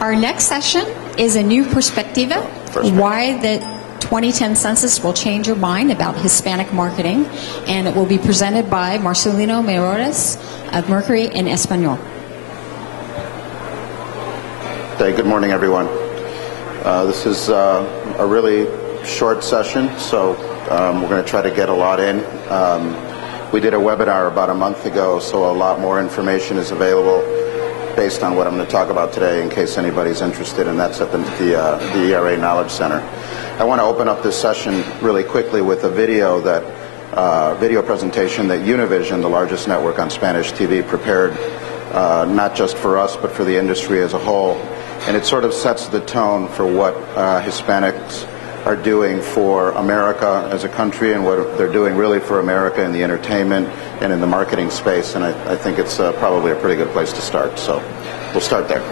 Our next session is a new perspectiva, why the 2010 census will change your mind about Hispanic marketing, and it will be presented by Marcelino Miyares of Mercury in Español. Okay, good morning, everyone. This is a really short session, so we're going to try to get a lot in. We did a webinar about a month ago, so a lot more information is available based on what I'm going to talk about today in case anybody's interested, and that's at the ERA Knowledge Center. I want to open up this session really quickly with a video presentation that Univision, the largest network on Spanish TV, prepared not just for us but for the industry as a whole. And it sort of sets the tone for what Hispanics are doing for America as a country and what they're doing really for America in the entertainment and in the marketing space. And I think it's probably a pretty good place to start. So we'll start there.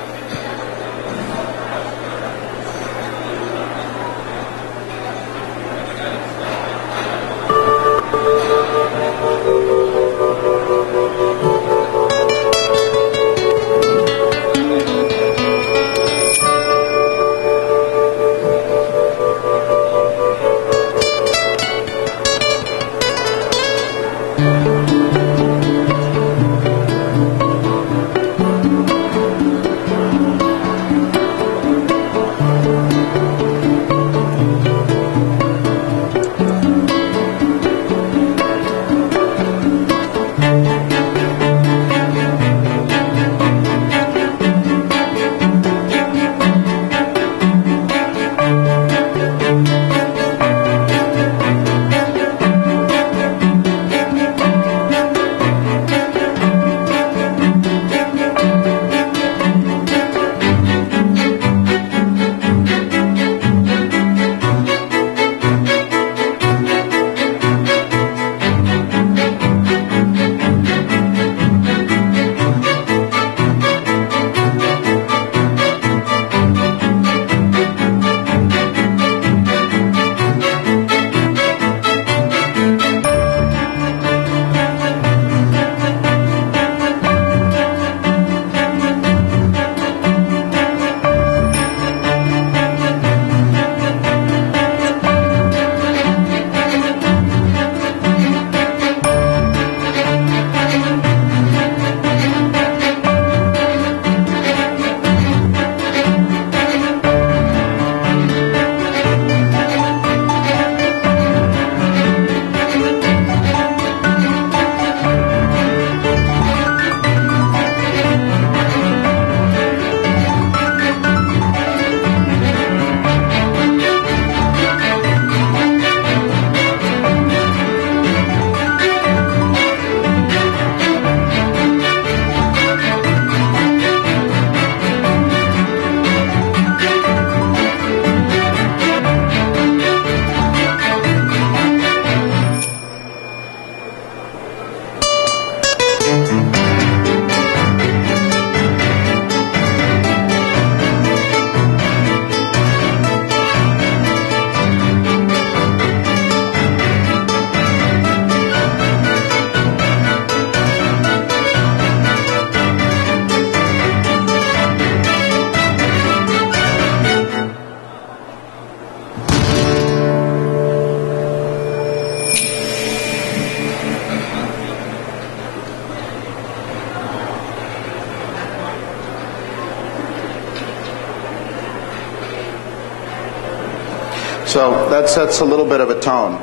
So that sets a little bit of a tone.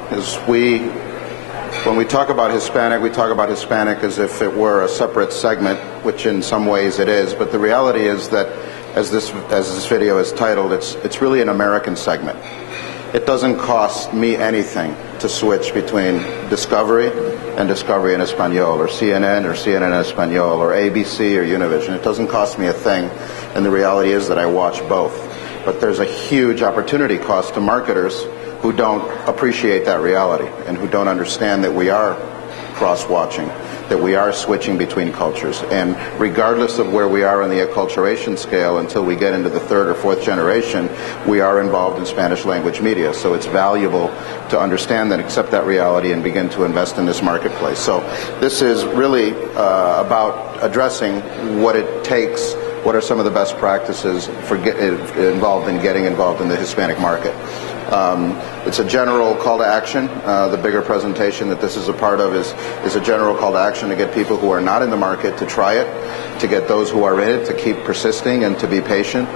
When we talk about Hispanic, we talk about Hispanic as if it were a separate segment, which in some ways it is. But the reality is that, as this video is titled, it's really an American segment. It doesn't cost me anything to switch between Discovery and Discovery in Español, or CNN in Español, or ABC or Univision. It doesn't cost me a thing, and the reality is that I watch both. But there's a huge opportunity cost to marketers who don't appreciate that reality and who don't understand that we are cross-watching, that we are switching between cultures. And regardless of where we are on the acculturation scale, until we get into the third or fourth generation, we are involved in Spanish language media. So it's valuable to understand that, accept that reality, and begin to invest in this marketplace. So this is really about addressing what it takes what are some of the best practices for getting involved in the Hispanic market. It's a general call to action. The bigger presentation that this is a part of is a general call to action to get people who are not in the market to try it, to get those who are in it to keep persisting and to be patient,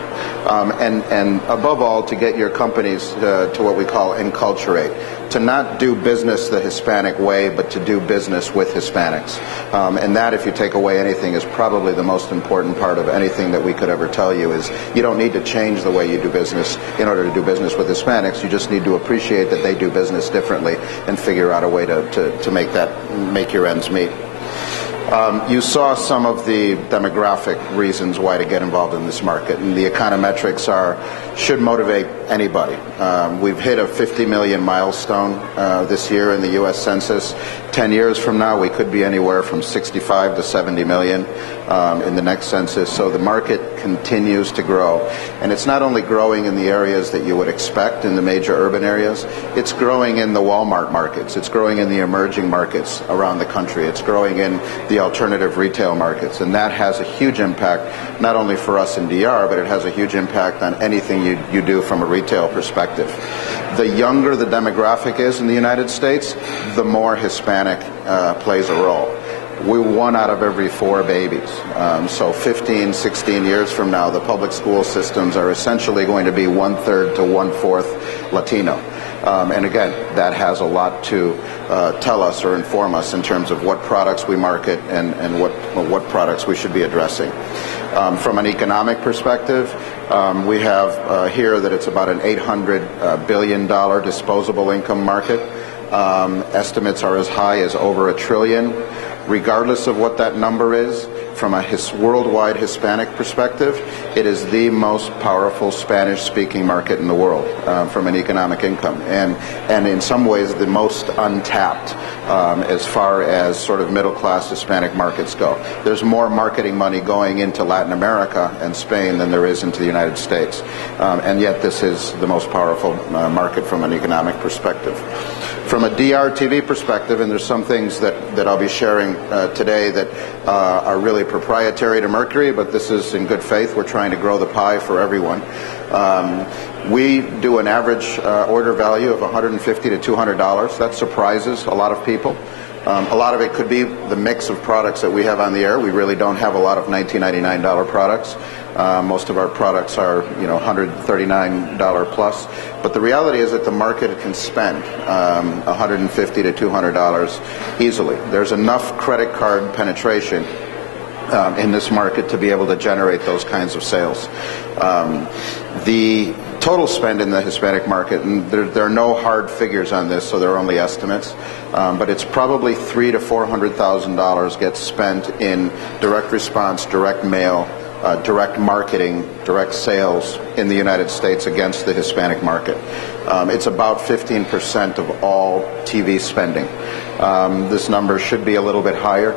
and above all, to get your companies to what we call enculturate, to not do business the Hispanic way, but to do business with Hispanics. And that, if you take away anything, is probably the most important part of anything that we could ever tell you, is you don't need to change the way you do business in order to do business with Hispanics. You just need to appreciate that they do business differently and figure out a way to make your ends meet. You saw some of the demographic reasons why to get involved in this market, and the econometrics should motivate anybody. We've hit a 50 million milestone this year in the U.S. Census. 10 years from now, we could be anywhere from 65 to 70 million in the next census. So the market continues to grow, and it's not only growing in the areas that you would expect in the major urban areas. It's growing in the Walmart markets. It's growing in the emerging markets around the country. It's growing in the alternative retail markets, and that has a huge impact not only for us in DR, but it has a huge impact on anything you do from a retail perspective. The younger the demographic is in the United States, the more Hispanic plays a role. We're 1 out of every 4 babies. So 15, 16 years from now, the public school systems are essentially going to be 1/3 to 1/4 Latino. And again, that has a lot to tell us or inform us in terms of what products we market and what products we should be addressing. From an economic perspective, we have here that it's about an $800 billion disposable income market. Estimates are as high as over $1 trillion. Regardless of what that number is, from a worldwide Hispanic perspective, it is the most powerful Spanish-speaking market in the world from an economic income, and in some ways the most untapped as far as sort of middle-class Hispanic markets go. There's more marketing money going into Latin America and Spain than there is into the United States, and yet this is the most powerful market from an economic perspective. From a DR TV perspective, and there's some things that I'll be sharing today that are really proprietary to Mercury, but this is in good faith. We're trying to grow the pie for everyone. We do an average order value of $150 to $200. That surprises a lot of people. A lot of it could be the mix of products that we have on the air. We really don't have a lot of $19.99 products. Most of our products are, $139 plus. But the reality is that the market can spend $150 to $200 easily. There's enough credit card penetration in this market to be able to generate those kinds of sales. The total spend in the Hispanic market, and there are no hard figures on this, so they're only estimates, but it's probably $300,000 to $400,000 gets spent in direct response, direct mail, direct marketing, direct sales in the United States against the Hispanic market. It's about 15% of all TV spending. This number should be a little bit higher.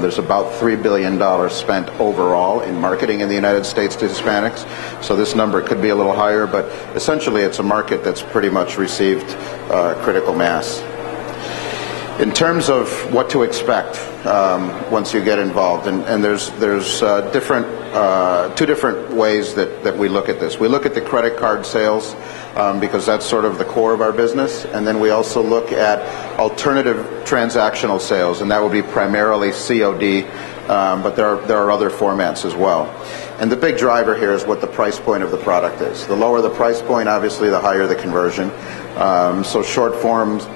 There's about $3 billion spent overall in marketing in the United States to Hispanics, so this number could be a little higher, but essentially it's a market that's pretty much received critical mass. In terms of what to expect once you get involved, and there's two different ways that we look at this. We look at the credit card sales because that's sort of the core of our business, and then we also look at alternative transactional sales, and that would be primarily COD, but there are other formats as well. And the big driver here is what the price point of the product is. The lower the price point, obviously, the higher the conversion. So short forms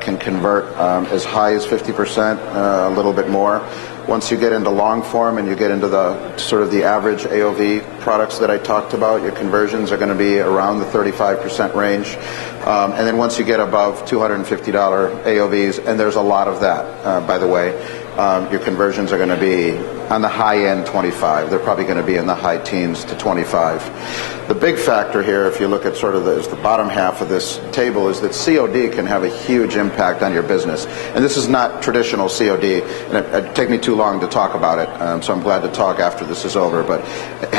can convert as high as 50%, a little bit more. Once you get into long form and you get into the sort of the average AOV products that I talked about, your conversions are going to be around the 35% range. And then once you get above $250 AOVs, and there's a lot of that, by the way, your conversions are going to be on the high end 25. They're probably going to be in the high teens to 25. The big factor here, if you look at sort of the bottom half of this table, is that COD can have a huge impact on your business. And this is not traditional COD, and it'd take me too long to talk about it, so I'm glad to talk after this is over. But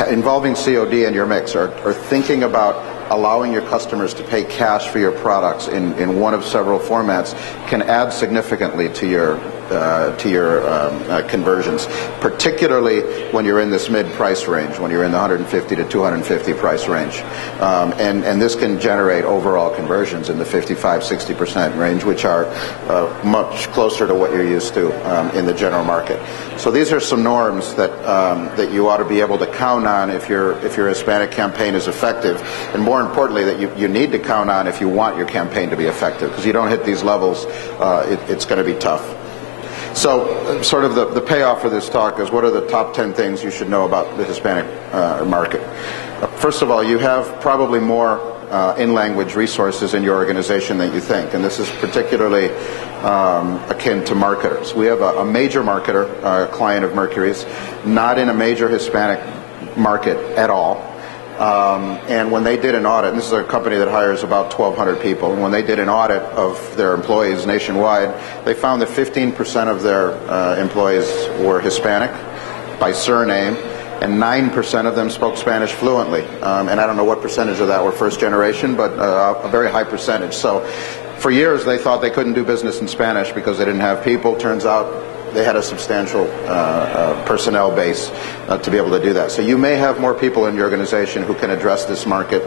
involving COD in your mix, or thinking about allowing your customers to pay cash for your products in one of several formats can add significantly to your conversions, particularly when you're in this mid-price range, when you're in the 150 to 250 price range. And this can generate overall conversions in the 55-60% range, which are much closer to what you're used to in the general market. So these are some norms that you ought to be able to count on if your Hispanic campaign is effective, and more importantly, that you need to count on if you want your campaign to be effective, because you don't hit these levels, it's going to be tough. So sort of the payoff for this talk is, what are the top 10 things you should know about the Hispanic market? First of all, you have probably more in-language resources in your organization than you think, and this is particularly akin to marketers. We have a major marketer, a client of Mercury's, not in a major Hispanic market at all. And when they did an audit, and this is a company that hires about 1,200 people, and when they did an audit of their employees nationwide, they found that 15% of their employees were Hispanic by surname, and 9% of them spoke Spanish fluently. And I don't know what percentage of that were first generation, but a very high percentage. So for years they thought they couldn't do business in Spanish because they didn't have people. Turns out they had a substantial personnel base to be able to do that. So you may have more people in your organization who can address this market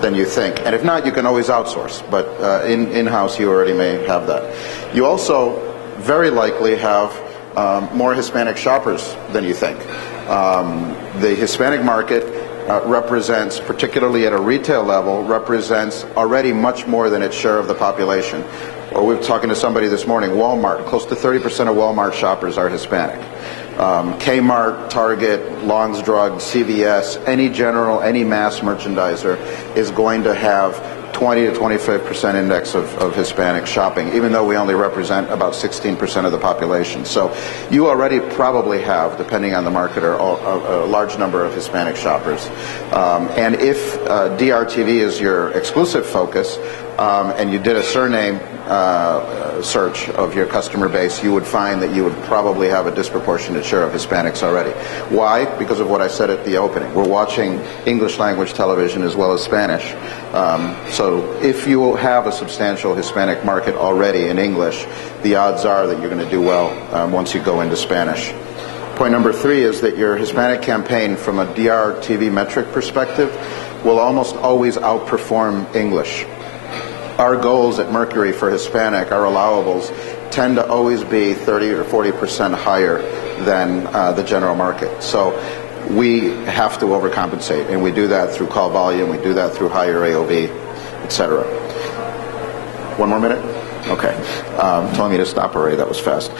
than you think. And if not, you can always outsource. But in-house, you already may have that. You also very likely have more Hispanic shoppers than you think. The Hispanic market represents, particularly at a retail level, represents already much more than its share of the population. Well, we were talking to somebody this morning, Walmart, close to 30% of Walmart shoppers are Hispanic. Kmart, Target, Long's Drug, CVS, any mass merchandiser is going to have 20 to 25% index of Hispanic shopping, even though we only represent about 16% of the population. So you already probably have, depending on the marketer, a large number of Hispanic shoppers. And if DRTV is your exclusive focus, and you did a surname search of your customer base, you would find that you would probably have a disproportionate share of Hispanics already. Why? Because of what I said at the opening. We're watching English language television as well as Spanish. So if you have a substantial Hispanic market already in English, the odds are that you're going to do well once you go into Spanish. Point number 3 is that your Hispanic campaign, from a DRTV metric perspective, will almost always outperform English. Our goals at Mercury for Hispanic, our allowables, tend to always be 30 or 40% higher than the general market. So we have to overcompensate, and we do that through call volume, we do that through higher AOV, etc. One more minute? Okay. Telling me to stop already. That was fast.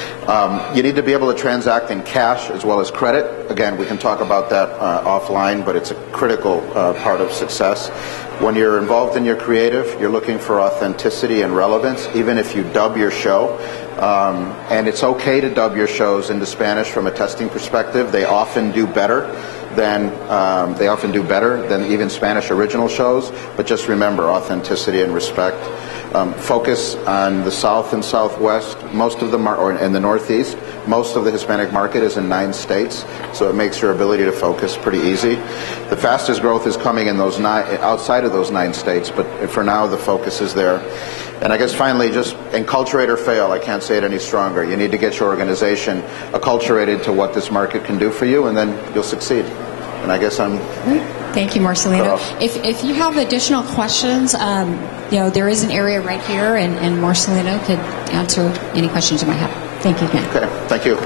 You need to be able to transact in cash as well as credit. Again, we can talk about that offline, but it's a critical part of success. When you're involved in your creative, you're looking for authenticity and relevance, even if you dub your show. And it's okay to dub your shows into Spanish from a testing perspective. They often do better than even Spanish original shows. But just remember, authenticity and respect. Focus on the South and Southwest, and the Northeast. Most of the Hispanic market is in 9 states, so it makes your ability to focus pretty easy. The fastest growth is coming in those outside of those 9 states, but for now the focus is there. And I guess finally, just enculturate or fail. I can't say it any stronger. You need to get your organization acculturated to what this market can do for you, and then you'll succeed. And I guess I'm... Thank you, Marcelino. If you have additional questions, there is an area right here, and Marcelino could answer any questions you might have. Thank you again. Okay, thank you.